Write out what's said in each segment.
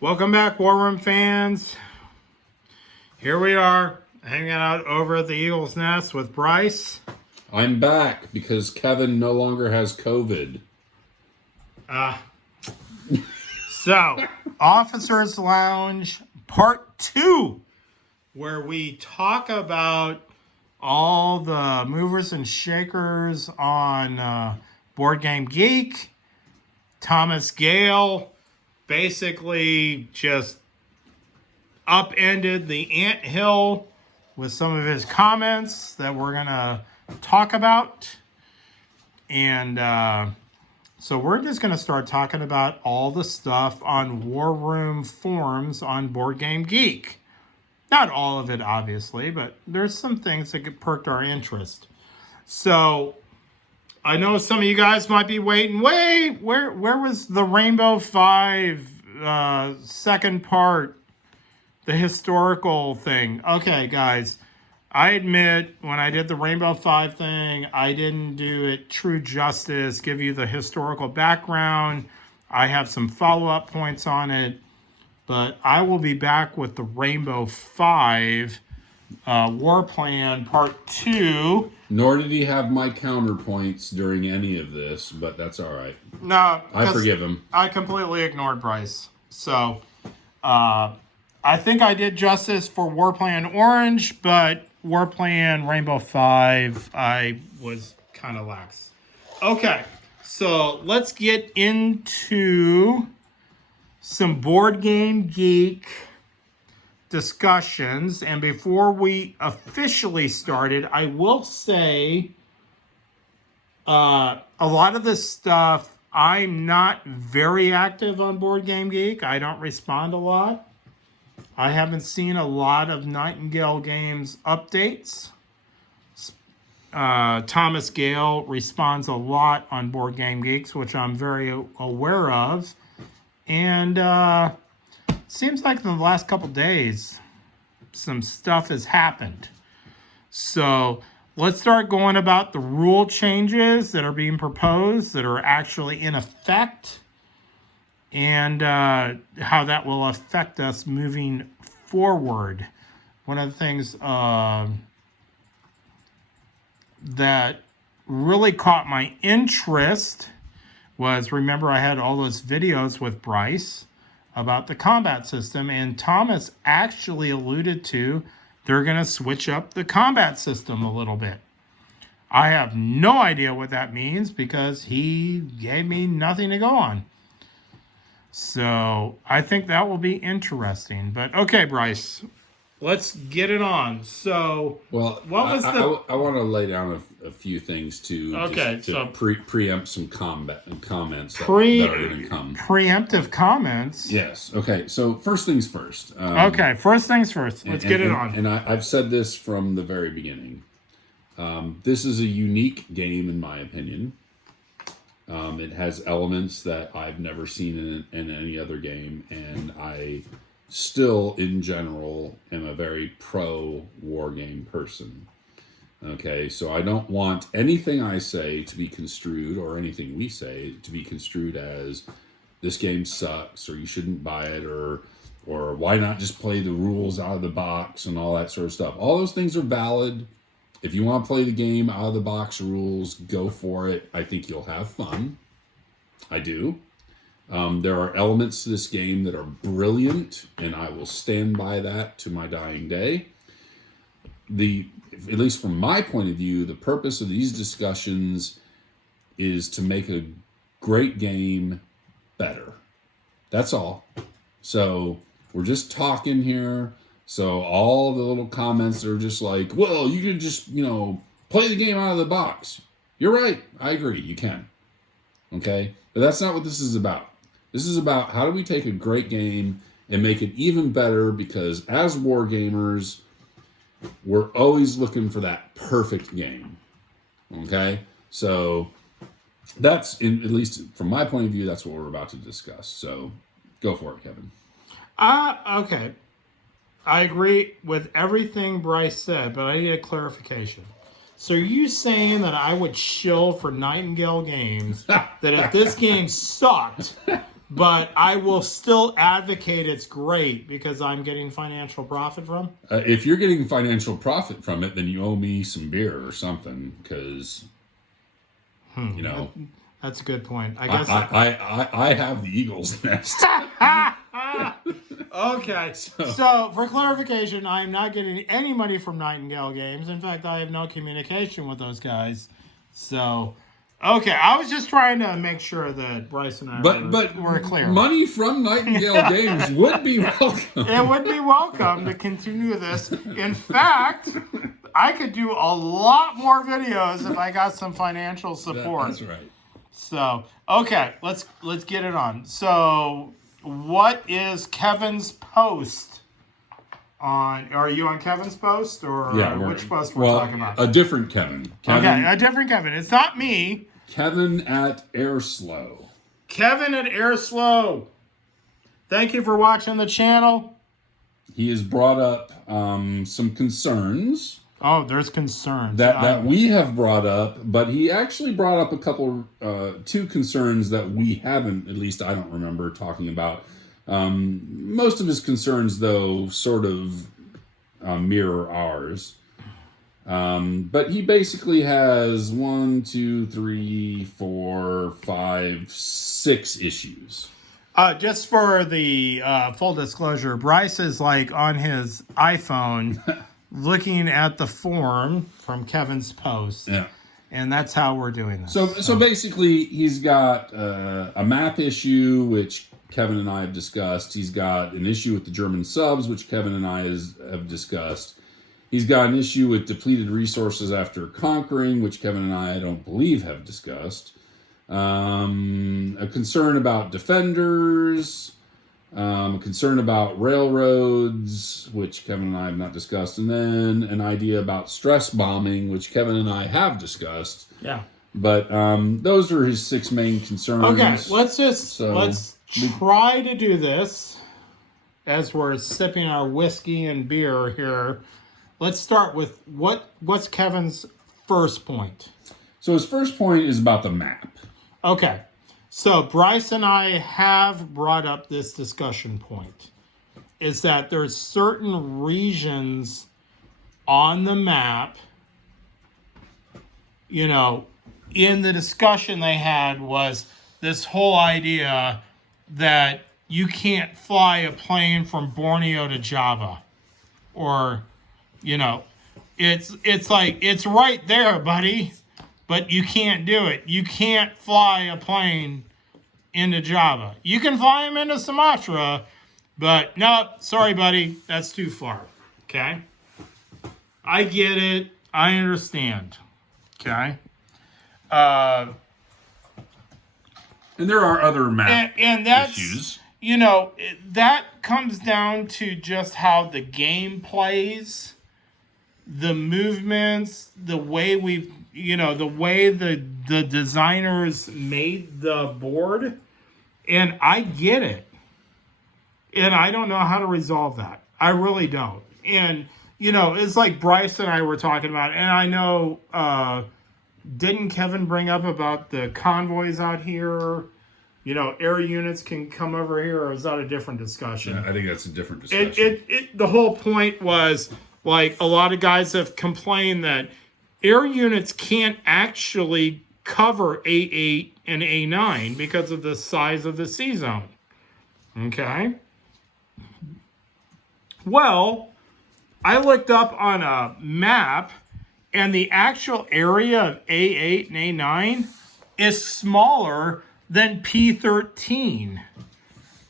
Welcome back, War Room fans. Here we are, hanging out over at the Eagle's Nest with Bryce. I'm back because Kevin no longer has COVID. So, Officers Lounge Part 2, where we talk about all the movers and shakers on Board Game Geek. Thomas Gale basically just upended the anthill with some of his comments that we're going to talk about. And so we're just going to start talking about all the stuff on War Room forums on Board Game Geek. Not all of it, obviously, but there's some things that get perked our interest. So I know some of you guys might be waiting. Wait, where was the Rainbow Five second part, the historical thing? Okay, guys, I admit when I did the Rainbow Five thing, I didn't do it true justice, give you the historical background. I have some follow-up points on it, but I will be back with the Rainbow Five War Plan Part 2. Nor did he have my counterpoints during any of this, but that's all right. No, I forgive him. I completely ignored Bryce. So, I think I did justice for War Plan Orange, but War Plan Rainbow 5, I was kind of lax. Okay, so let's get into some Board Game Geek discussions. And before we officially started, I will say a lot of this stuff, I'm not very active on Board Game Geek. I don't respond a lot. I haven't seen a lot of Nightingale Games updates. Thomas Gale responds a lot on Board Game Geeks, which I'm very aware of. And seems like in the last couple days, some stuff has happened. So let's start going about the rule changes that are being proposed, that are actually in effect, and how that will affect us moving forward. One of the things that really caught my interest was, remember I had all those videos with Bryce about the combat system, and Thomas actually alluded to they're going to switch up the combat system a little bit. I have no idea what that means because he gave me nothing to go on. So I think that will be interesting. But okay, Bryce, let's get it on. So, well, what was I want to lay down a few things to preempt some comments that are going to come. Preemptive comments? Yes. Okay, so first things first. First things first. Let's get it on. And I've said this from the very beginning. This is a unique game, in my opinion. It has elements that I've never seen in any other game, and I still, in general, am a very pro war game person. Okay, so I don't want anything I say to be construed, or anything we say to be construed as this game sucks, or you shouldn't buy it, or why not just play the rules out of the box and all that sort of stuff. All those things are valid. If you want to play the game out of the box rules, go for it. I think you'll have fun. I do. There are elements to this game that are brilliant, and I will stand by that to my dying day. At least from my point of view, the purpose of these discussions is to make a great game better. That's all. So we're just talking here. So all the little comments are just like, well, you can just, play the game out of the box. You're right. I agree. You can. Okay? But that's not what this is about. This is about how do we take a great game and make it even better, because as war gamers, we're always looking for that perfect game. Okay? So that's, at least from my point of view, that's what we're about to discuss. So go for it, Kevin. Okay. I agree with everything Bryce said, but I need a clarification. So are you saying that I would shill for Nightingale Games that if this game sucked, but I will still advocate it's great because I'm getting financial profit from. If you're getting financial profit from it, then you owe me some beer or something, because you know that's a good point. I guess I have the Eagles nest. Okay, so for clarification, I am not getting any money from Nightingale Games. In fact, I have no communication with those guys. So, okay, I was just trying to make sure that Bryce and I were clear. Money from Nightingale Games would be welcome. It would be welcome to continue this. In fact, I could do a lot more videos if I got some financial support. That's right. So, okay, let's get it on. So, what is Kevin's post on? Are you on Kevin's post or which post we're talking about? A different Kevin. Okay, a different Kevin. It's not me. Kevin at Airslow. Kevin at Airslow. Thank you for watching the channel. He has brought up some concerns. Oh, there's concerns. That we have brought up, but he actually brought up a couple, two concerns that we haven't, at least I don't remember talking about. Most of his concerns, though, sort of mirror ours. But he basically has 1, 2, 3, 4, 5, 6 issues. Just for the full disclosure, Bryce is like on his iPhone looking at the form from Kevin's post. Yeah. And that's how we're doing this. So basically, he's got a map issue, which Kevin and I have discussed. He's got an issue with the German subs, which Kevin and I have discussed. He's got an issue with depleted resources after conquering, which Kevin and I don't believe have discussed. A concern about defenders. A concern about railroads, which Kevin and I have not discussed. And then an idea about stress bombing, which Kevin and I have discussed. Yeah. But those are his 6 main concerns. Okay, let's try to do this as we're sipping our whiskey and beer here. Let's start with what's Kevin's first point? So his first point is about the map. Okay. So Bryce and I have brought up this discussion point, is that there's certain regions on the map, in the discussion they had was this whole idea that you can't fly a plane from Borneo to Java, or, it's like, it's right there, buddy. But you can't do it. You can't fly a plane into Java. You can fly them into Sumatra, but no, sorry, buddy, that's too far. Okay? I get it. I understand. Okay? And there are other map and that's, issues. That comes down to just how the game plays, the movements, the way the way the designers made the board, and I get it. And I don't know how to resolve that. I really don't. And, it's like Bryce and I were talking about, and I know, didn't Kevin bring up about the convoys out here? Air units can come over here, or is that a different discussion? Yeah, I think that's a different discussion. The whole point was, like, a lot of guys have complained that air units can't actually cover A8 and A9 because of the size of the sea zone. Okay? Well, I looked up on a map, and the actual area of A8 and A9 is smaller than P13.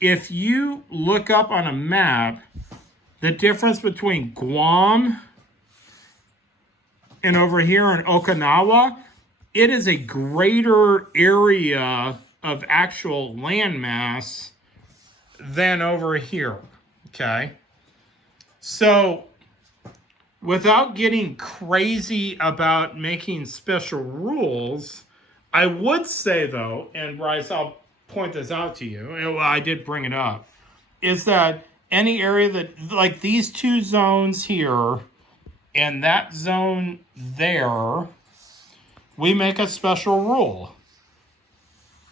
If you look up on a map, the difference between Guam and over here in Okinawa, it is a greater area of actual landmass than over here. Okay? So, without getting crazy about making special rules, I would say, though, and Bryce, I'll point this out to you, and I did bring it up, is that any area that, like these 2 zones here and that zone there, we make a special rule.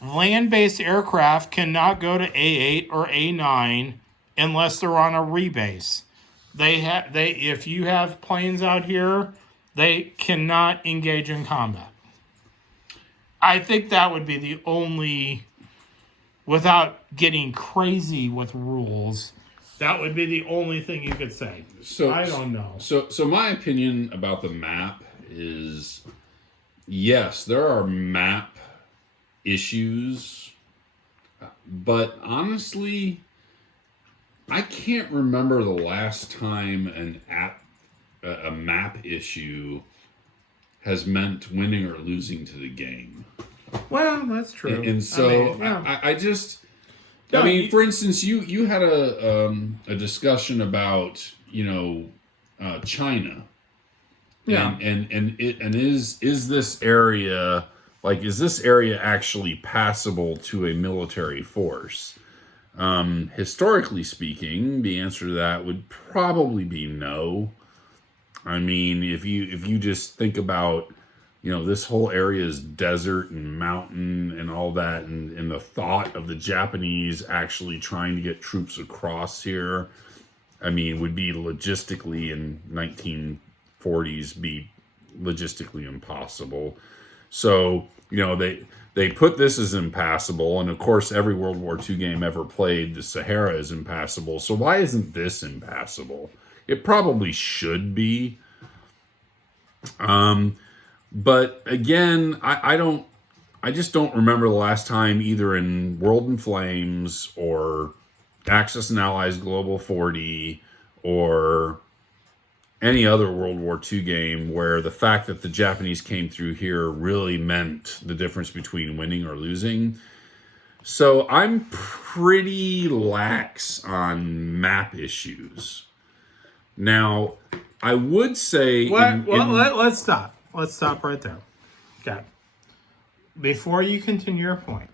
land-based aircraft cannot go to A8 or A9 unless they're on a rebase. If you have planes out here, they cannot engage in combat. I think that would be the only, without getting crazy with rules, that would be the only thing you could say. So I don't know. So my opinion about the map is, yes, there are map issues, but honestly, I can't remember the last time a map issue has meant winning or losing to the game. Well, that's true. And so I just, I mean, for instance, you had a discussion about, China. Yeah. And is this area, like, is this area actually passable to a military force? Historically speaking, the answer to that would probably be no. I mean, if you just think about, this whole area is desert and mountain and all that, and the thought of the Japanese actually trying to get troops across here, I mean, would be logistically in 1940s be logistically impossible. So, they put this as impassable, and of course every World War II game ever played, the Sahara is impassable. So why isn't this impassable? It probably should be. But again, I just don't remember the last time either in World in Flames or Axis and Allies Global 40 or any other World War II game where the fact that the Japanese came through here really meant the difference between winning or losing. So I'm pretty lax on map issues. Now, I would say... Let's stop. Let's stop right there. Okay. Before you continue your point,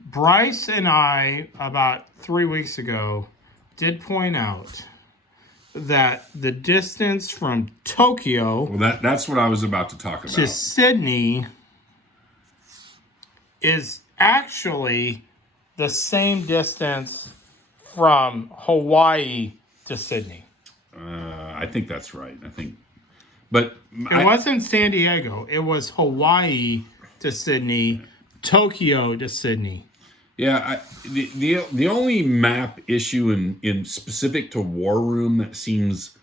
Bryce and I, about 3 weeks ago, did point out that the distance from Tokyo... Well, that's what I was about to talk about. ...to Sydney is actually the same distance from Hawaii to Sydney. I think that's right. But it wasn't San Diego. It was Hawaii to Sydney, Tokyo to Sydney. Yeah, the only map issue in specific to War Room that seems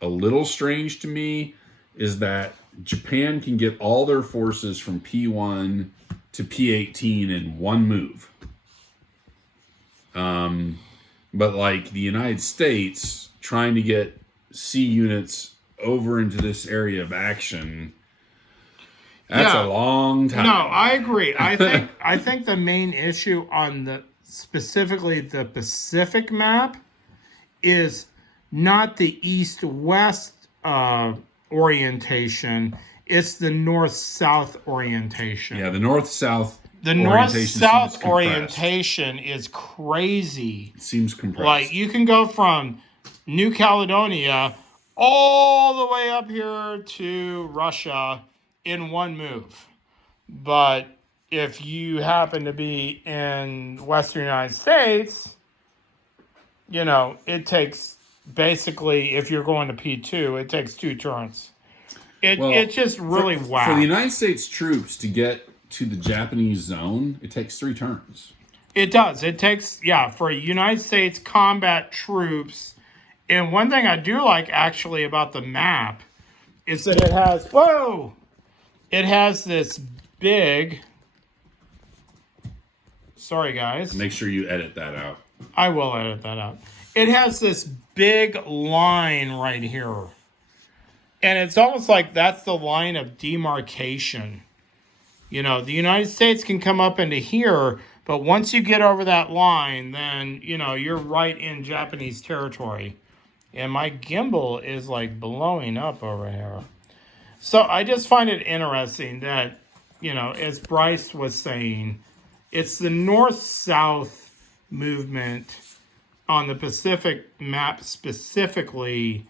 a little strange to me is that Japan can get all their forces from P1 to P18 in one move. But like the United States trying to get C units over into this area of action, that's a long time. No, I agree. I think the main issue on specifically the Pacific map is not the east-west orientation. It's the north-south orientation. Yeah, the north-south. The north-south orientation is crazy. It seems compressed. Like you can go from New Caledonia all the way up here to Russia in one move. But if you happen to be in Western United States, it takes basically, if you're going to P2, it takes 2 turns. It's just really whack. For the United States troops to get to the Japanese zone, it takes 3 turns. It does. It takes, for United States combat troops. And one thing I do like actually about the map is that it has this big, sorry guys. Make sure you edit that out. I will edit that out. It has this big line right here. And it's almost like that's the line of demarcation. The United States can come up into here, but once you get over that line, then, you're right in Japanese territory. And my gimbal is like blowing up over here. So I just find it interesting that, as Bryce was saying, it's the north-south movement on the Pacific map specifically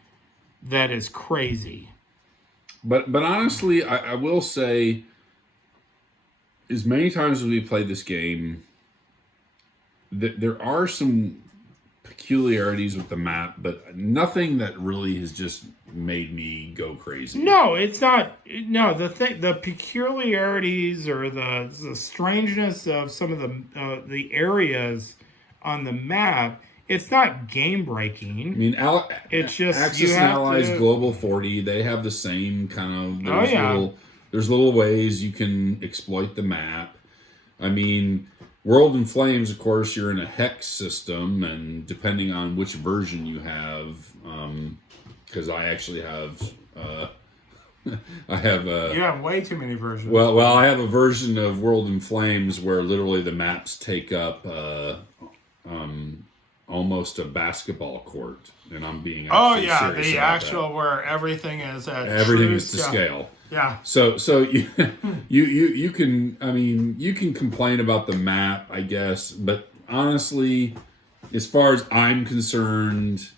that is crazy. But honestly, I will say as many times as we played this game, there are some peculiarities with the map, but nothing that really has just made me go crazy. No, it's not. No, the peculiarities or the strangeness of some of the areas on the map. It's not game breaking. I mean, It's just Axis you and have Allies to. Global 40, they have the same kind of. Oh yeah. There's little ways you can exploit the map. I mean, World in Flames, of course, you're in a hex system, and depending on which version you have, because I actually have, I have a. You have way too many versions. Well, I have a version of World in Flames where literally the maps take up almost a basketball court, and I'm being oh yeah, serious the about actual that. where everything is at Everything is to scale. Yeah. So you can, I mean, you can complain about the map, I guess, but honestly, as far as I'm concerned,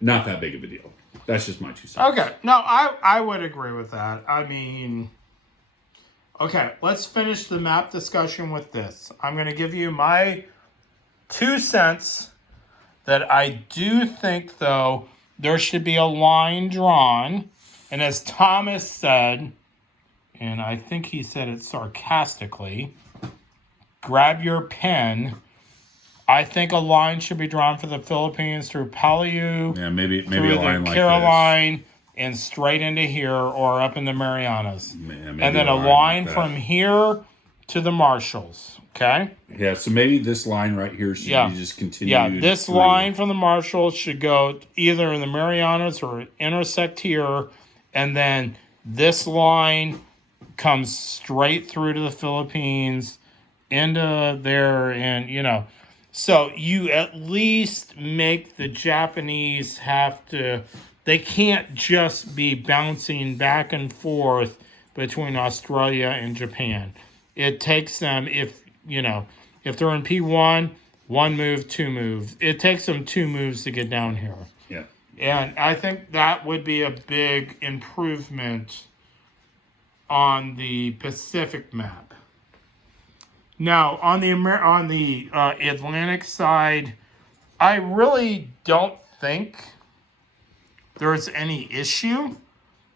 not that big of a deal. That's just my 2 cents. Okay. No, I would agree with that. I mean, okay, let's finish the map discussion with this. I'm going to give you my 2 cents that I do think, though, there should be a line drawn. And as Thomas said, and I think he said it sarcastically, grab your pen. I think a line should be drawn for the Philippines through Palau, Yeah, maybe through a line the like Caroline, and straight into here or up in the Marianas. Yeah, and then a line like from here to the Marshalls. Okay? Yeah, so maybe this line right here should be just continue. Yeah, this line from the Marshalls should go either in the Marianas or intersect here. And then this line comes straight through to the Philippines, into there, and, you know. So you at least make the Japanese have to... They can't just be bouncing back and forth between Australia and Japan. It takes them, if they're in P1, 1 move, 2 moves. It takes them 2 moves to get down here. Yeah. And I think that would be a big improvement on the Pacific map. Now, on the Atlantic side, I really don't think there's any issue.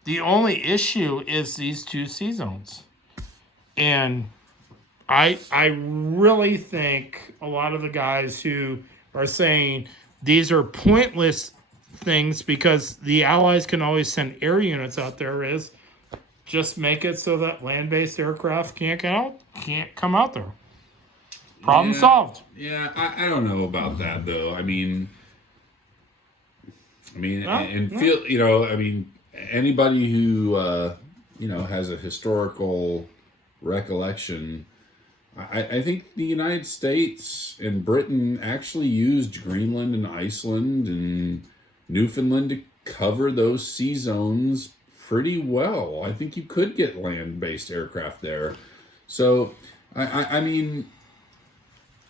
The only issue is these 2 sea zones. And I really think a lot of the guys who are saying these are pointless things because the Allies can always send air units out there is just make it so that land-based aircraft can't come out there. Problem solved. Yeah, I don't know about that though. I mean, anybody who has a historical recollection. I think the United States and Britain actually used Greenland and Iceland and Newfoundland to cover those sea zones pretty well. I think you could get land-based aircraft there. So, I mean,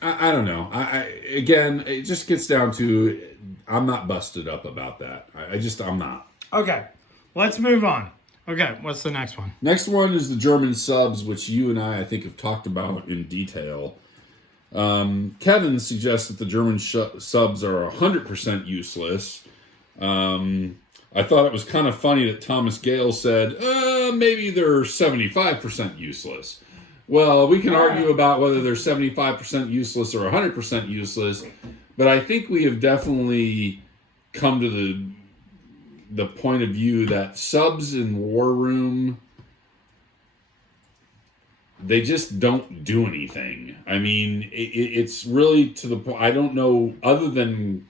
I don't know. Again, it just gets down to I'm not busted up about that. I'm not. Okay, let's move on. Okay, what's the next one? Next one is the German subs, which you and I think, have talked about in detail. Kevin suggests that the German subs are 100% useless. I thought it was kind of funny that Thomas Gale said, maybe they're 75% useless. Well, we can argue about whether they're 75% useless or 100% useless, but I think we have definitely come to the point of view that subs in War Room, they just don't do anything. I mean, it's really to the point. I don't know, other than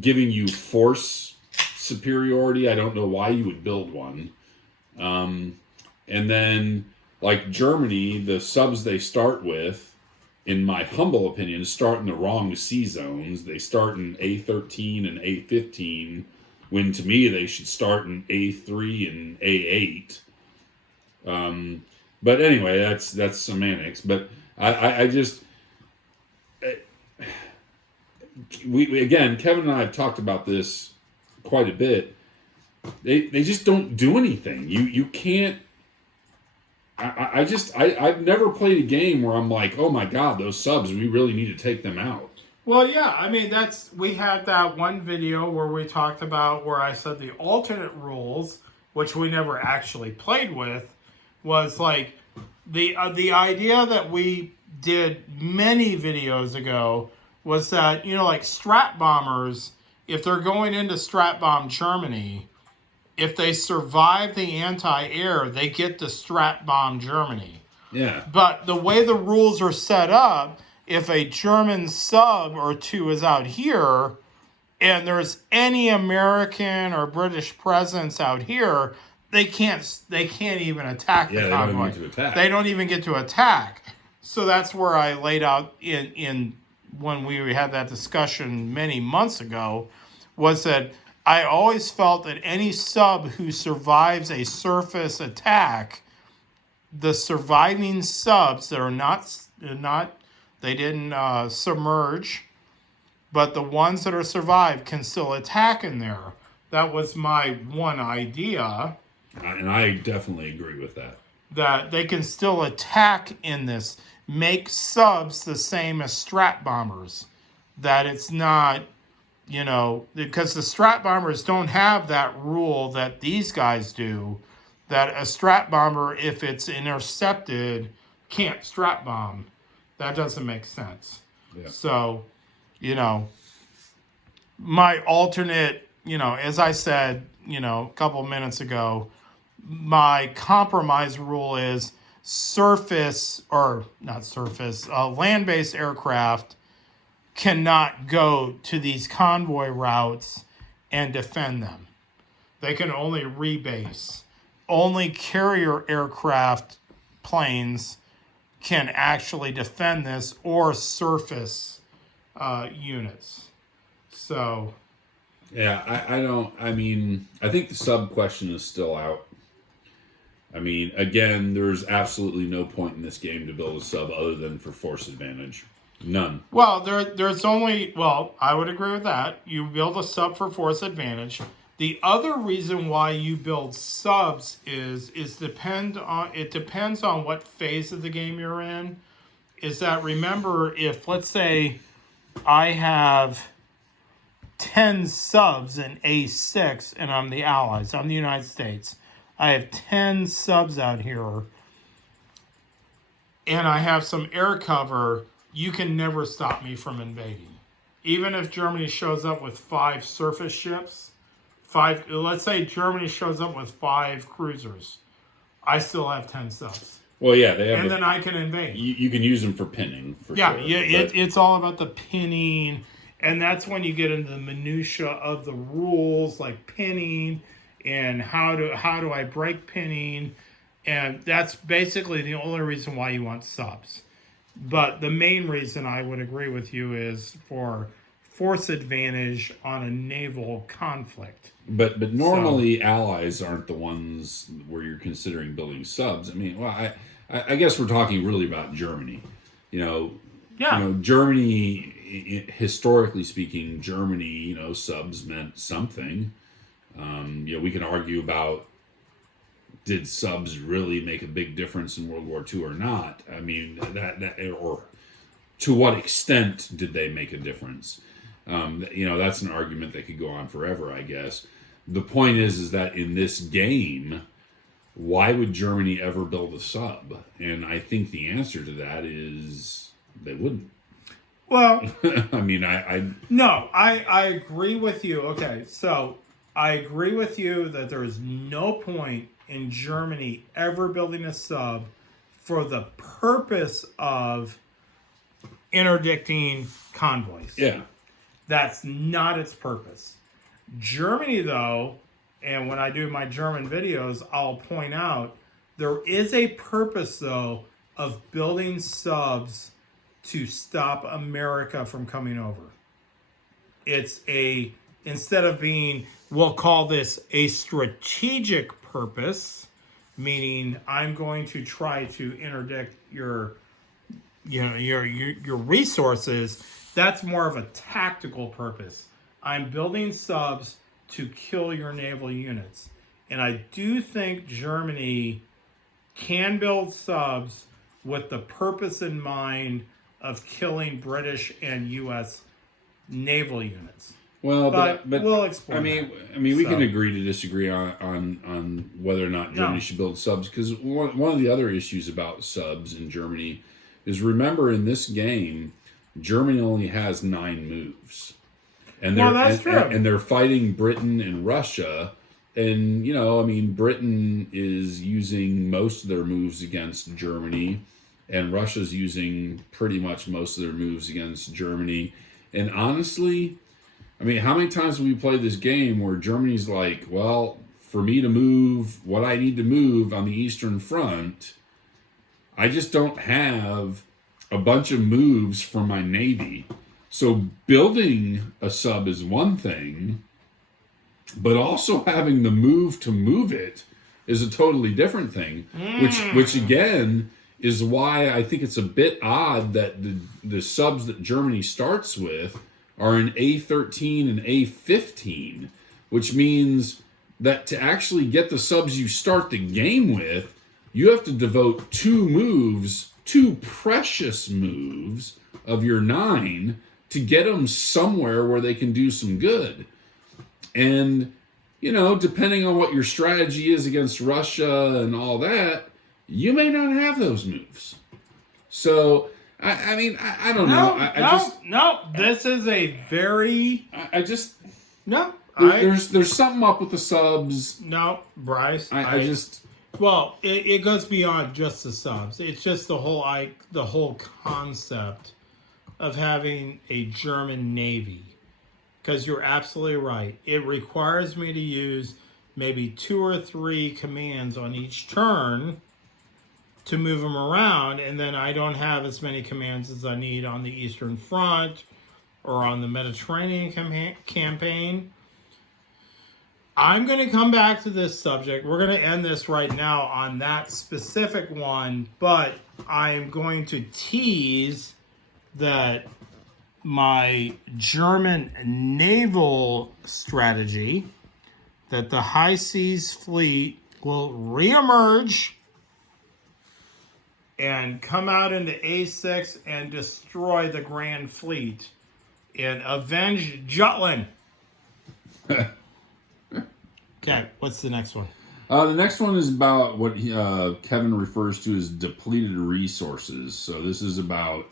giving you force superiority, I don't know why you would build one. And then, like Germany, the subs they start with, in my humble opinion, start in the wrong sea zones. They start in A13 and A15, when to me they should start in A3 and A8. But anyway, that's semantics. But I just we again, Kevin and I have talked about this quite a bit. They just don't do anything. You can't I've never played a game where I'm like, oh my god, those subs, we really need to take them out. Well, yeah, I mean, we had that one video where we talked about where I said the alternate rules, which we never actually played with, was like the idea that we did many videos ago was that, like strat bombers, if they're going into strat bomb Germany, if they survive the anti-air, they get the strat bomb Germany. Yeah. But the way the rules are set up, if a German sub or two is out here and there's any American or British presence out here, they can't even attack the convoy. They don't get to attack. They don't even get to attack. So that's where I laid out in when we had that discussion many months ago, was that I always felt that any sub who survives a surface attack, the surviving subs that are not they didn't submerge, but the ones that are survived can still attack in there. That was my one idea. And I definitely agree with that. That they can still attack in this. Make subs the same as strat bombers. That it's not, because the strat bombers don't have that rule that these guys do. That a strat bomber, if it's intercepted, can't strat bomb. That doesn't make sense. Yeah. So, my alternate, as I said, a couple of minutes ago, my compromise rule is land-based aircraft cannot go to these convoy routes and defend them. They can only rebase. Only carrier aircraft planes can actually defend this, or surface units. So, yeah, I think the sub question is still out. I mean, again, there's absolutely no point in this game to build a sub other than for force advantage. None. Well, there's only, I would agree with that. You build a sub for force advantage. The other reason why you build subs it depends on what phase of the game you're in. Is that, remember, if let's say I have 10 subs in A6 and I'm the Allies, I'm the United States. I have 10 subs out here and I have some air cover, you can never stop me from invading. Even if Germany shows up with 5 surface ships, let's say Germany shows up with 5 cruisers, I still have 10 subs. Well, yeah, they have. And then I can invade. You can use them for pinning. Yeah, it's all about the pinning, and that's when you get into the minutia of the rules, like pinning and how do I break pinning, and that's basically the only reason why you want subs. But the main reason I would agree with you is for force advantage on a naval conflict. But normally allies aren't the ones where you're considering building subs. I mean, well, I guess we're talking really about Germany. Germany, historically speaking, Germany, subs meant something. We can argue about, did subs really make a big difference in World War II or not? I mean, or to what extent did they make a difference? That's an argument that could go on forever, I guess. The point is that in this game, why would Germany ever build a sub? And I think the answer to that is they wouldn't. Well, I mean, I agree with you. Okay, so I agree with you that there is no point in Germany ever building a sub for the purpose of interdicting convoys. Yeah. That's not its purpose. Germany, though, and when I do my German videos, I'll point out there is a purpose, though, of building subs to stop America from coming over. It's instead of being, we'll call this a strategic purpose, meaning I'm going to try to interdict your resources. That's more of a tactical purpose. I'm building subs to kill your naval units. And I do think Germany can build subs with the purpose in mind of killing British and U.S. naval units. Well, but we'll explore. I mean, we can agree to disagree on whether or not Germany should build subs, because one of the other issues about subs in Germany is, remember, in this game, Germany only has 9 moves, and they're fighting Britain and Russia, and Britain is using most of their moves against Germany, and Russia's using pretty much most of their moves against Germany, and honestly, how many times have we played this game where Germany's like, well, for me to move what I need to move on the Eastern Front, I just don't have a bunch of moves for my Navy. So building a sub is one thing, but also having the move to move it is a totally different thing, which again is why I think it's a bit odd that the subs that Germany starts with are an A13 and A15, which means that to actually get the subs you start the game with, you have to devote 2 precious moves of your 9 to get them somewhere where they can do some good. And, depending on what your strategy is against Russia and all that, you may not have those moves. So, I don't know. No, this is a very... There's something up with the subs. No, Bryce. Well, it goes beyond just the subs. It's just the whole concept of having a German Navy. Because you're absolutely right. It requires me to use maybe 2 or 3 commands on each turn to move them around, and then I don't have as many commands as I need on the Eastern Front or on the Mediterranean campaign. I'm going to come back to this subject. We're going to end this right now on that specific one, but I'm going to tease that my German naval strategy, that the High Seas Fleet will reemerge and come out into A6 and destroy the Grand Fleet and avenge Jutland. Okay, what's the next one? The next one is about what Kevin refers to as depleted resources. So this is about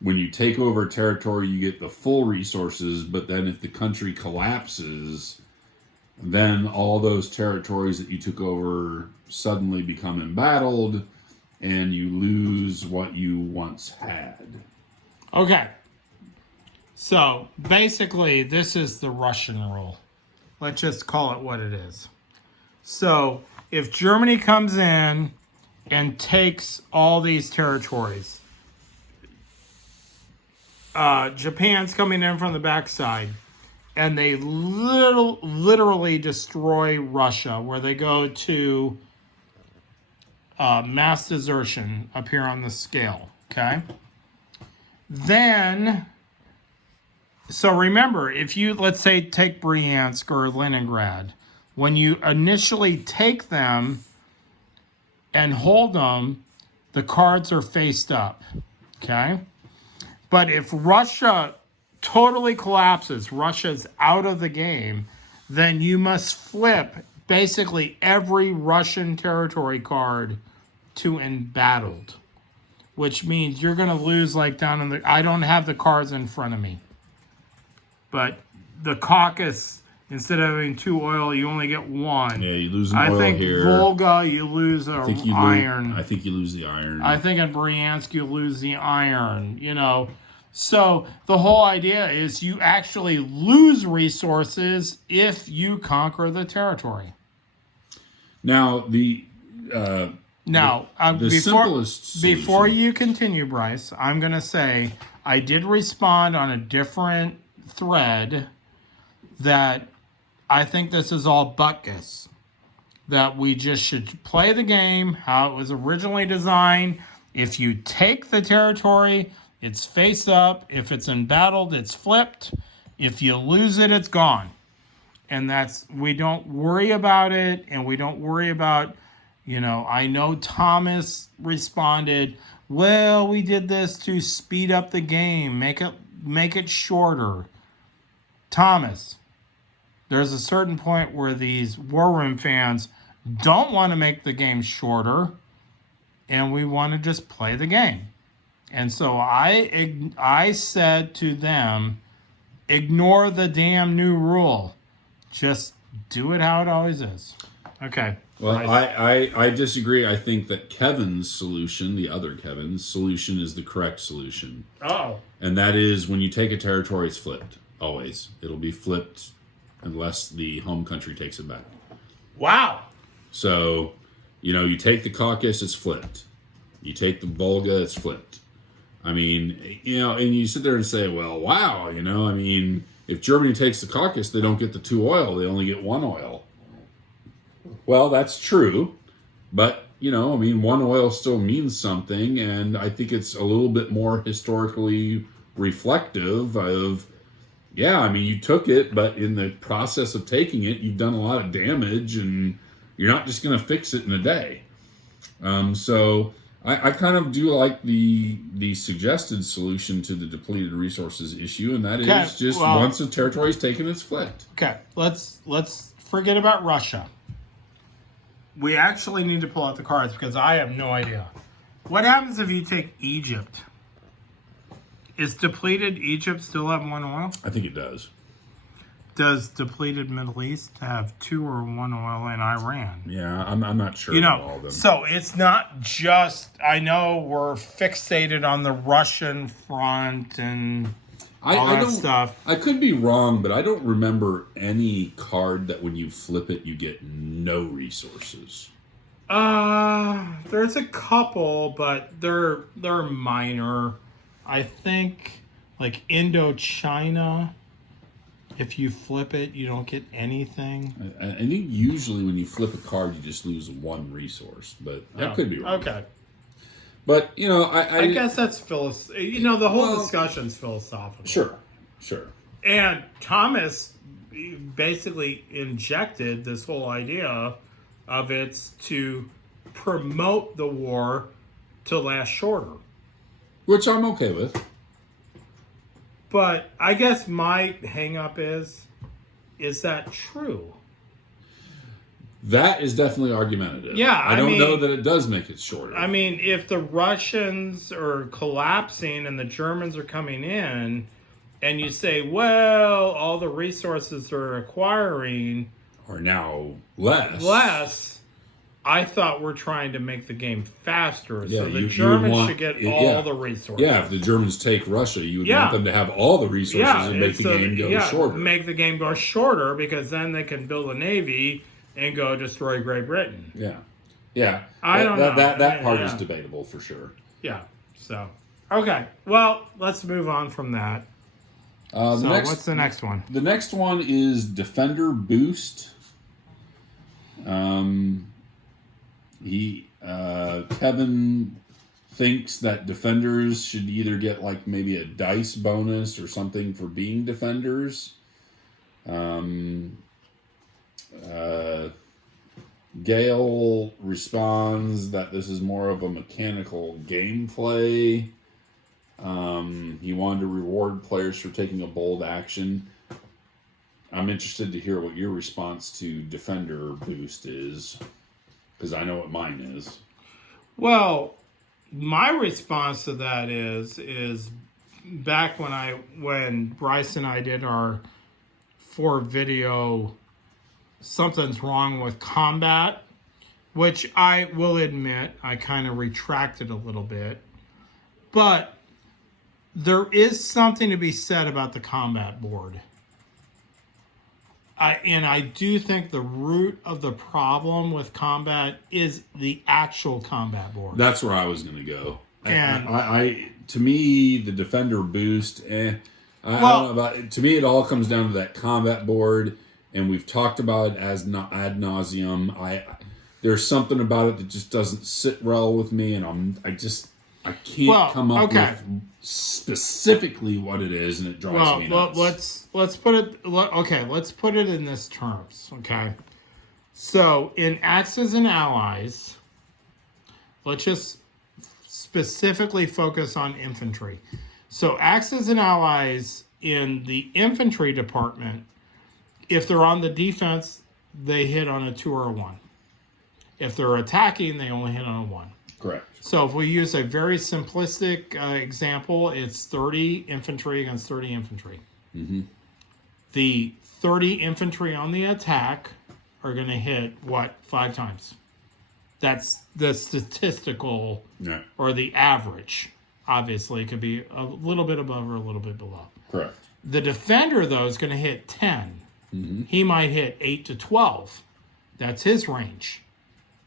when you take over territory, you get the full resources, but then if the country collapses, then all those territories that you took over suddenly become embattled, and you lose what you once had. Okay. So, basically, this is the Russian rule. Let's just call it what it is. So, if Germany comes in and takes all these territories, Japan's coming in from the backside, and they literally destroy Russia, where they go to mass desertion up here on the scale, okay? Then, so remember, if you, let's say, take Bryansk or Leningrad, when you initially take them and hold them, the cards are faced up, okay? But if Russia totally collapses, Russia's out of the game, then you must flip basically every Russian territory card to embattled, which means you're going to lose like down in the... I don't have the cards in front of me, but the Caucasus, instead of having 2 oil, you only get 1. Yeah, you lose an oil here. I think Volga, you lose iron. I think you lose the iron. I think in Bryansk, you lose the iron, So the whole idea is you actually lose resources if you conquer the territory. Now, before you continue, Bryce, I'm going to say I did respond on a different thread that I think this is all butkus. That we just should play the game how it was originally designed. If you take the territory, it's face up. If it's embattled, it's flipped. If you lose it, it's gone. And we don't worry about it, and we don't worry about, I know Thomas responded, well, we did this to speed up the game, make it shorter. Thomas, there's a certain point where these War Room fans don't want to make the game shorter, and we want to just play the game. And so I said to them, ignore the damn new rule. Just do it how it always is. Okay. Well, I disagree. I think that Kevin's solution, the other Kevin's solution, is the correct solution. Oh. And that is when you take a territory, it's flipped. Always. It'll be flipped unless the home country takes it back. Wow. So, you take the Caucasus, it's flipped. You take the Volga, it's flipped. I mean, and you sit there and say, well, wow, if Germany takes the Caucasus, they don't get the 2 oil. They only get 1 oil. Well, that's true. But, 1 oil still means something. And I think it's a little bit more historically reflective of, you took it, but in the process of taking it, you've done a lot of damage, and you're not just going to fix it in a day. So I kind of do like the suggested solution to the depleted resources issue, and that is just once a territory is taken, it's flipped. Okay, let's forget about Russia. We actually need to pull out the cards because I have no idea. What happens if you take Egypt? Is depleted Egypt still have 1 oil? I think it does. Does depleted Middle East have 2 or 1 oil in Iran? Yeah, I'm not sure about all of them. So it's not just, I know we're fixated on the Russian front and all that stuff. I could be wrong, but I don't remember any card that when you flip it, you get no resources. There's a couple, but they're minor. I think like Indochina, if you flip it, you don't get anything. I think usually when you flip a card, you just lose 1 resource, but I could be wrong. Okay. But, I guess that's the whole discussion's philosophical. Sure. And Thomas basically injected this whole idea of it's to promote the war to last shorter. Which I'm okay with. But I guess my hang-up is that true? That is definitely argumentative. Yeah, I don't know that it does make it shorter. I mean, if the Russians are collapsing and the Germans are coming in, and you say, well, all the resources they're acquiring are now less. I thought we're trying to make the game faster, so the Germans should get all the resources. Yeah, if the Germans take Russia, you would want them to have all the resources and make the game go shorter. Make the game go shorter, because then they can build a navy and go destroy Great Britain. Yeah. I don't know. That part is debatable for sure. Yeah. So, okay. Well, let's move on from that. What's the next one? The next one is Defender Boost. Kevin thinks that defenders should either get like maybe a dice bonus or something for being defenders. Gale responds that this is more of a mechanical gameplay. He wanted to reward players for taking a bold action. I'm interested to hear what your response to Defender Boost is, because I know what mine is. Well, my response to that is back when Bryce and I did our 4 video Something's Wrong with Combat, which I will admit I kind of retracted a little bit, but there is something to be said about the combat board. I do think the root of the problem with combat is the actual combat board. That's where I was going to go. And to me, the Defender Boost, I don't know about it. To me, it all comes down to that combat board, and we've talked about it ad nauseum. There's something about it that just doesn't sit well with me, and I can't come up with specifically what it is, and it drives me nuts. Let's put it in this terms, okay? So in Axis and Allies, let's just specifically focus on infantry. So Axis and allies in the infantry department, if they're on the defense, they hit on a 2 or a 1. If they're attacking, they only hit on a 1. Correct. So if we use a very simplistic example, it's 30 infantry against 30 infantry. Mm-hmm. The 30 infantry on the attack are going to hit, 5 times? That's the statistical or the average. Obviously, it could be a little bit above or a little bit below. Correct. The defender, though, is going to hit 10. Mm-hmm. He might hit 8 to 12. That's his range.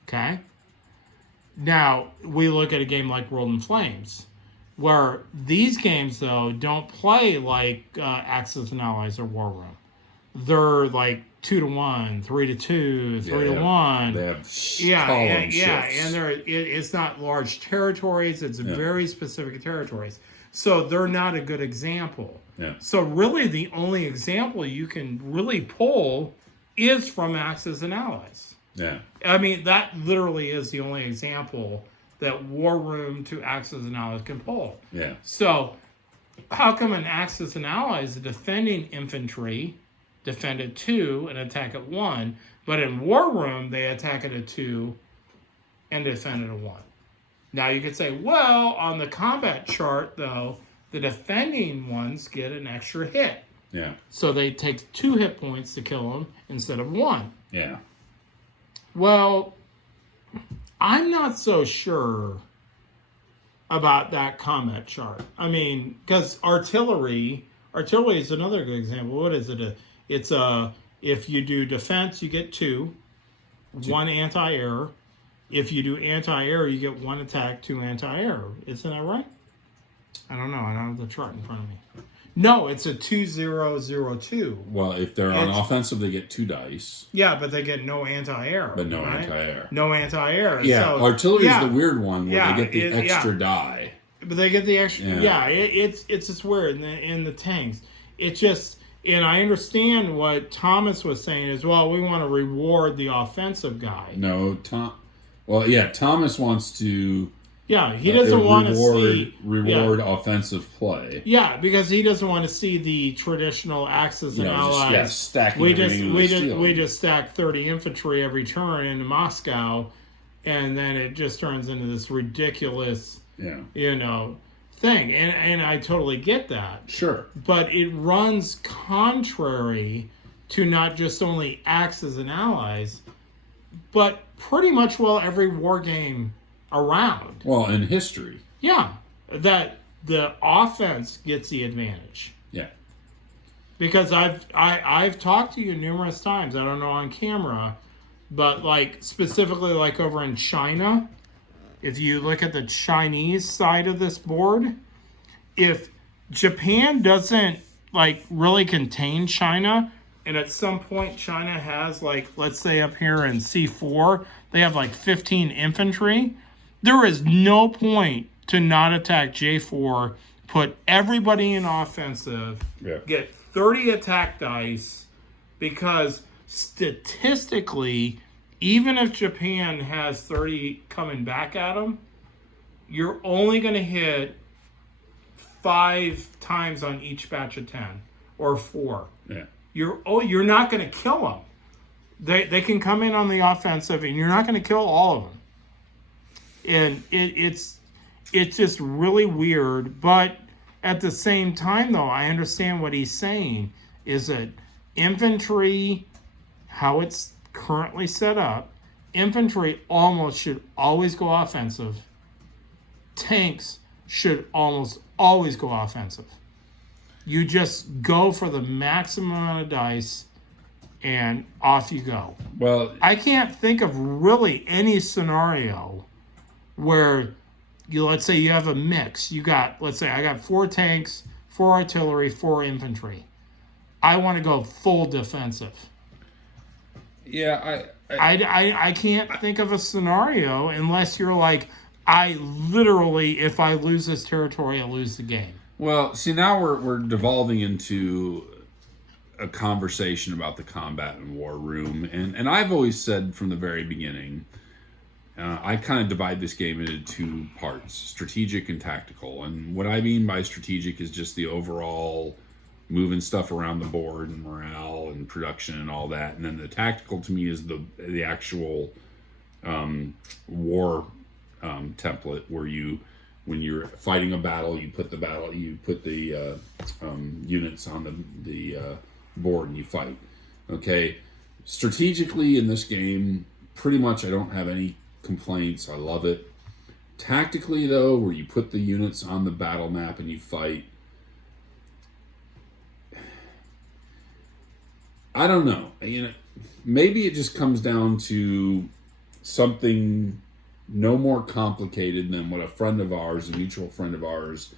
Okay? Now, we look at a game like World in Flames, where these games, though, don't play like Axis and Allies or War Room. They're like 2 to 1, 3 to 2, 3 to 1. They have and shifts. it's not large territories. It's very specific territories. So they're not a good example. Yeah. So really, the only example you can really pull is from Axis and Allies. Yeah. I mean, that literally is the only example that War Room to Axis and Allies can pull. Yeah. So how come in Axis and Allies, the defending infantry defend at 2 and attack at 1, but in War Room, they attack at a 2 and defend at a 1? Now you could say, well, on the combat chart, though, the defending ones get an extra hit. Yeah. So they take 2 hit points to kill them instead of 1. Yeah. Well, I'm not so sure about that combat chart. I mean, because artillery is another good example. What is it? If you do defense, you get 2, 1 anti-air. If you do anti-air, you get 1 attack, 2 anti-air. Isn't that right? I don't know. I don't have the chart in front of me. No, it's a 2-0-0-2. Well, if they're on offensive, they get 2 dice. Yeah, but they get no anti-air. But no anti-air. No anti-air. Yeah, so, artillery is the weird one where they get the extra die. die. But they get the extra. It's just weird in the tanks. It's just, and I understand what Thomas was saying as well. We want to reward the offensive guy. No, Thomas wants to. Yeah, he doesn't want to reward offensive play. Yeah, because he doesn't want to see the traditional Axis and Allies. Stacking. We just stack 30 infantry every turn into Moscow, and then it just turns into this ridiculous, thing. And I totally get that. Sure. But it runs contrary to not just only Axis and Allies, but pretty much every war game around. Well, in history. Yeah, that the offense gets the advantage. Yeah. Because I've talked to you numerous times, I don't know on camera, but specifically over in China, if you look at the Chinese side of this board, if Japan doesn't really contain China, and at some point China has let's say up here in C4, they have 15 infantry, there is no point to not attack J4, put everybody in offensive, get 30 attack dice, because statistically, even if Japan has 30 coming back at them, you're only going to hit 5 times on each batch of 10, or 4. Yeah. You're not going to kill them. They can come in on the offensive, and you're not going to kill all of them. And it's just really weird. But at the same time, though, I understand what he's saying, is that infantry, how it's currently set up, infantry almost should always go offensive. Tanks should almost always go offensive. You just go for the maximum amount of dice, and off you go. Well, I can't think of really any scenario where let's say you have a mix. Let's say I got 4 tanks, 4 artillery, 4 infantry. I want to go full defensive. Yeah, I can't think of a scenario unless you're I literally, if I lose this territory, I lose the game. Well, see, now we're devolving into a conversation about the combat and war room, and I've always said from the very beginning, I kind of divide this game into two parts, strategic and tactical. And what I mean by strategic is just the overall moving stuff around the board and morale and production and all that. And then the tactical to me is the actual war template where when you're fighting a battle, you put the units on the board and you fight. Okay, strategically in this game, pretty much I don't have any complaints. I love it. Tactically though, where you put the units on the battle map and you fight, I don't know. Maybe it just comes down to something no more complicated than what a mutual friend of ours,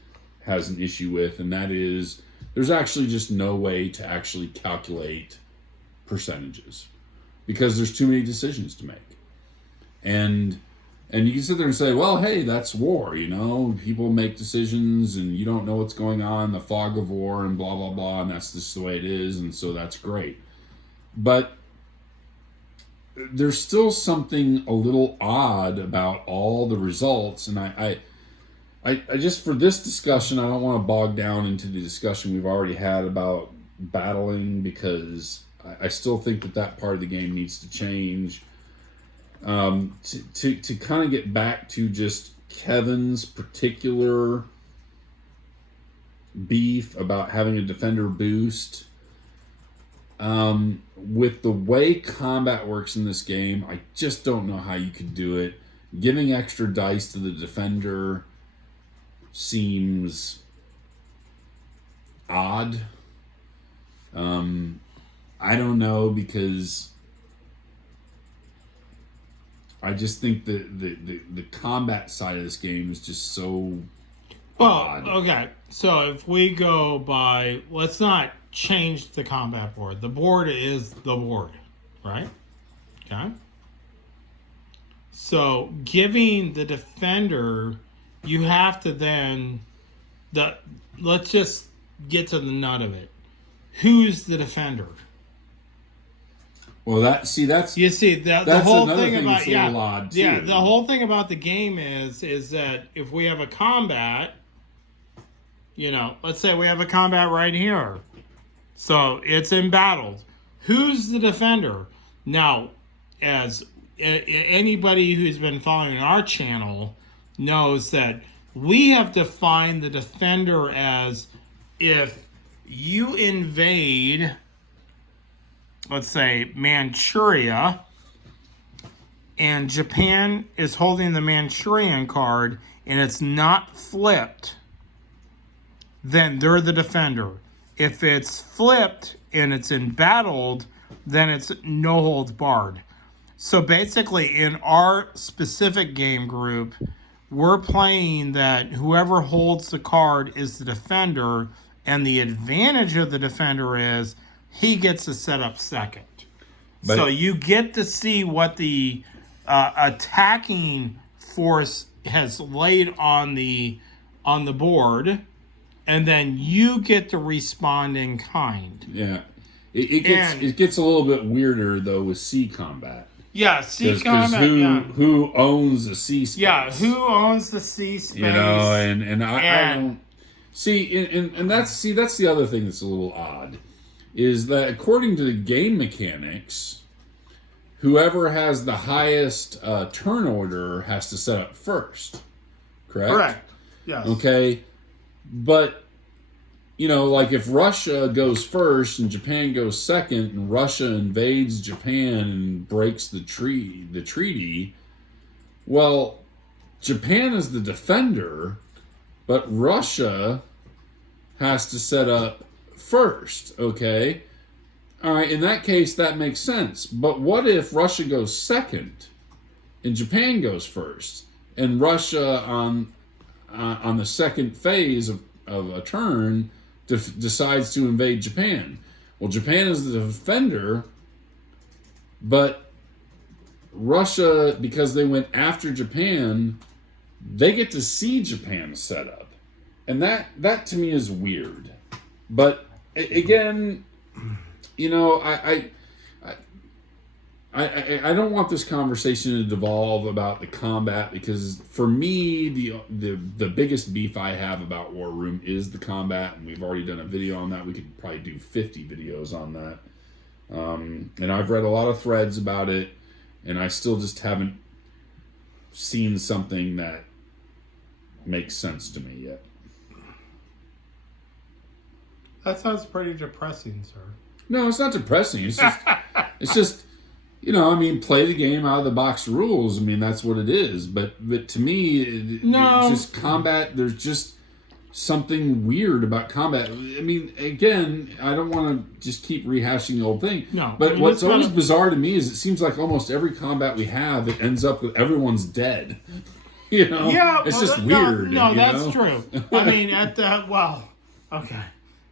has an issue with, and that is there's actually just no way to actually calculate percentages because there's too many decisions to make. And you can sit there and say, well, hey, that's war, people make decisions and you don't know what's going on, the fog of war and blah, blah, blah, and that's just the way it is, and so that's great. But there's still something a little odd about all the results, and I just, for this discussion, I don't want to bog down into the discussion we've already had about battling, because I still think that part of the game needs to change. To kind of get back to just Kevin's particular beef about having a defender boost, with the way combat works in this game, I just don't know how you could do it. Giving extra dice to the defender seems odd. I don't know, because I just think the combat side of this game is just so odd. Okay, so if we go by, let's not change the combat board. The board is the board, right? Okay. So giving the defender, you have to then, let's just get to the nut of it. Who's the defender? Well, the whole thing about that's a little odd too. The whole thing about the game is that if we have a combat, let's say we have a combat right here, so it's embattled. Who's the defender? Now, as anybody who's been following our channel knows, that we have defined the defender as if you invade, let's say, Manchuria, and Japan is holding the Manchurian card and it's not flipped, then they're the defender. If it's flipped and it's embattled, then it's no holds barred. So basically, in our specific game group, we're playing that whoever holds the card is the defender, and the advantage of the defender is he gets to set up second. So you get to see what the attacking force has laid on the board, and then you get to respond in kind. Yeah, it gets a little bit weirder though with sea combat. Yeah, sea combat. Who owns the sea space? Yeah, who owns the sea space? And I don't see, and that's the other thing that's a little odd, is that according to the game mechanics, whoever has the highest turn order has to set up first. Correct. Yes. Okay. But, like if Russia goes first and Japan goes second, and Russia invades Japan and breaks the treaty, well, Japan is the defender, but Russia has to set up first, okay? All right, in that case, that makes sense. But what if Russia goes second and Japan goes first, and Russia on the second phase of a turn decides to invade Japan? Well, Japan is the defender, but Russia, because they went after Japan, they get to see Japan set up. And that to me is weird. But again, I don't want this conversation to devolve about the combat, because for me the biggest beef I have about War Room is the combat, and we've already done a video on that. We could probably do 50 videos on that. And I've read a lot of threads about it, and I still just haven't seen something that makes sense to me yet. That sounds pretty depressing, sir. No, it's not depressing. It's just, I mean, play the game out of the box rules. I mean, that's what it is. But to me, it's just combat. There's just something weird about combat. I mean, again, I don't want to just keep rehashing the old thing. No. But what's always bizarre to me is it seems like almost every combat we have, it ends up with everyone's dead. Yeah, it's just weird. No, that's true. I mean, okay.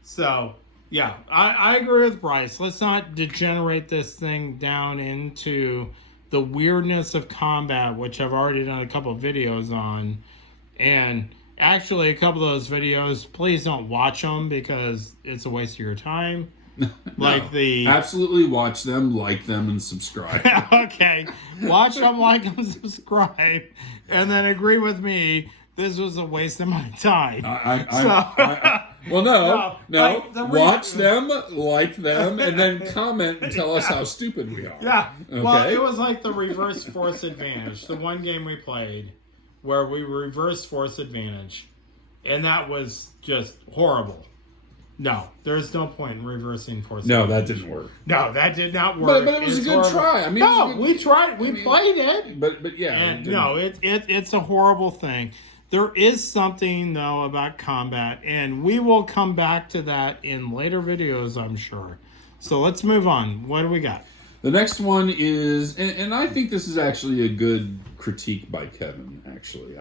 So, yeah, I agree with Bryce. Let's not degenerate this thing down into the weirdness of combat, which I've already done a couple of videos on. And actually, a couple of those videos, please don't watch them because it's a waste of your time. Absolutely watch them, like them, and subscribe. Okay. Watch them, like them, subscribe, and then agree with me. This was a waste of my time. No. Watch them, like them, and then comment and tell us how stupid we are. Yeah. Okay? Well, it was like the reverse force advantage. The one game we played where we reversed force advantage, and that was just horrible. No, there's no point in reversing force advantage. No, that didn't work. No, that did not work. But it was a good try. I mean, we tried. We played it. But yeah. And it's a horrible thing. There is something, though, about combat, and we will come back to that in later videos, I'm sure. So let's move on. What do we got? The next one is, and I think this is actually a good critique by Kevin, actually.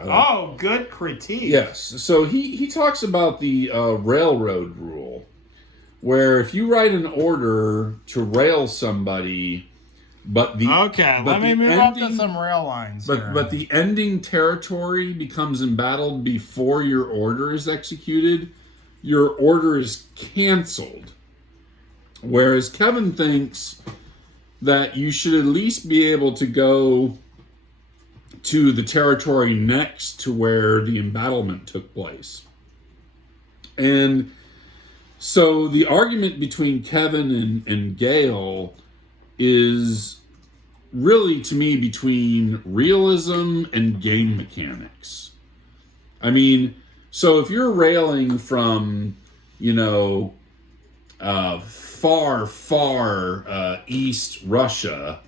Good critique. Yes. So he talks about the railroad rule, where if you write an order to rail somebody, let me move up to some rail lines. But the ending territory becomes embattled before your order is executed, your order is canceled. Whereas Kevin thinks that you should at least be able to go to the territory next to where the embattlement took place. And so the argument between Kevin and Gale is really, to me, between realism and game mechanics. I mean, so if you're railing from, far east Russia,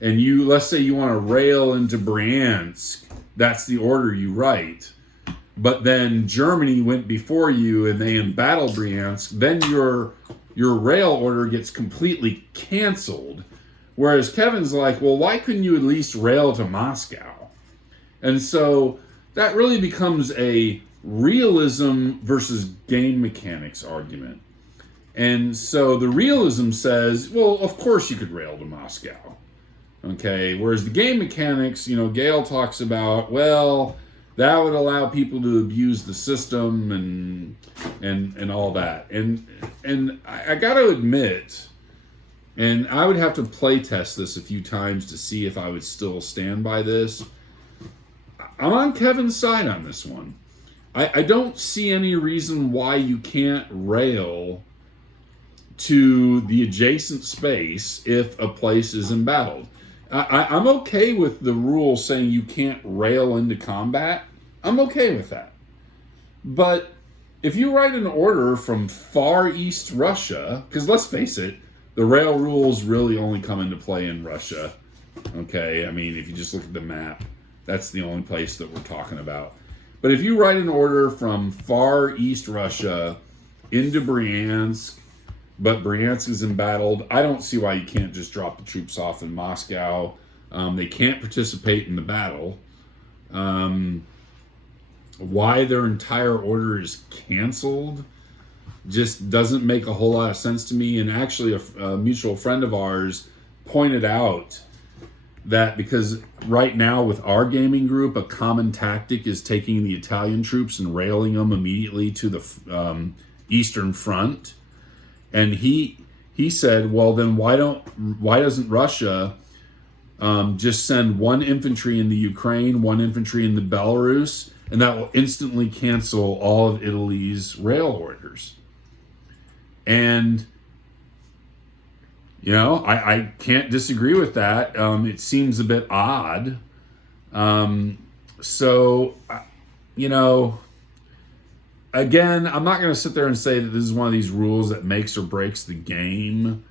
and let's say you want to rail into Bryansk, that's the order you write. But then Germany went before you and they embattled Bryansk, then your rail order gets completely canceled. Whereas Kevin's like, well, why couldn't you at least rail to Moscow? And so that really becomes a realism versus game mechanics argument. And so the realism says, well, of course you could rail to Moscow. Okay, whereas the game mechanics, Gale talks about, well, that would allow people to abuse the system and all that. And I got to admit, and I would have to play test this a few times to see if I would still stand by this. I'm on Kevin's side on this one. I don't see any reason why you can't rail to the adjacent space if a place is embattled. I'm okay with the rule saying you can't rail into combat. I'm okay with that. But if you write an order from far east Russia, because let's face it, the rail rules really only come into play in Russia. Okay, I mean, if you just look at the map, that's the only place that we're talking about. But if you write an order from far east Russia into Bryansk, but Bryansk is embattled, I don't see why you can't just drop the troops off in Moscow. They can't participate in the battle. Why their entire order is canceled just doesn't make a whole lot of sense to me. And actually, a mutual friend of ours pointed out that because right now with our gaming group, a common tactic is taking the Italian troops and railing them immediately to the Eastern Front. And he said, well, then why doesn't Russia just send 1 infantry into Ukraine, 1 infantry into Belarus, and that will instantly cancel all of Italy's rail orders. And, you know, I can't disagree with that. It seems a bit odd. So, you know, again, I'm not going to sit there and say that this is one of these rules that makes or breaks the game.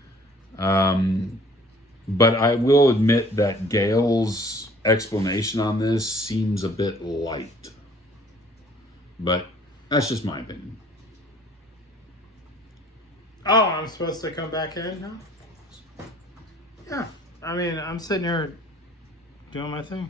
But I will admit that Gail's explanation on this seems a bit light. But that's just my opinion. Oh, I'm supposed to come back in now? Yeah. I mean, I'm sitting here doing my thing.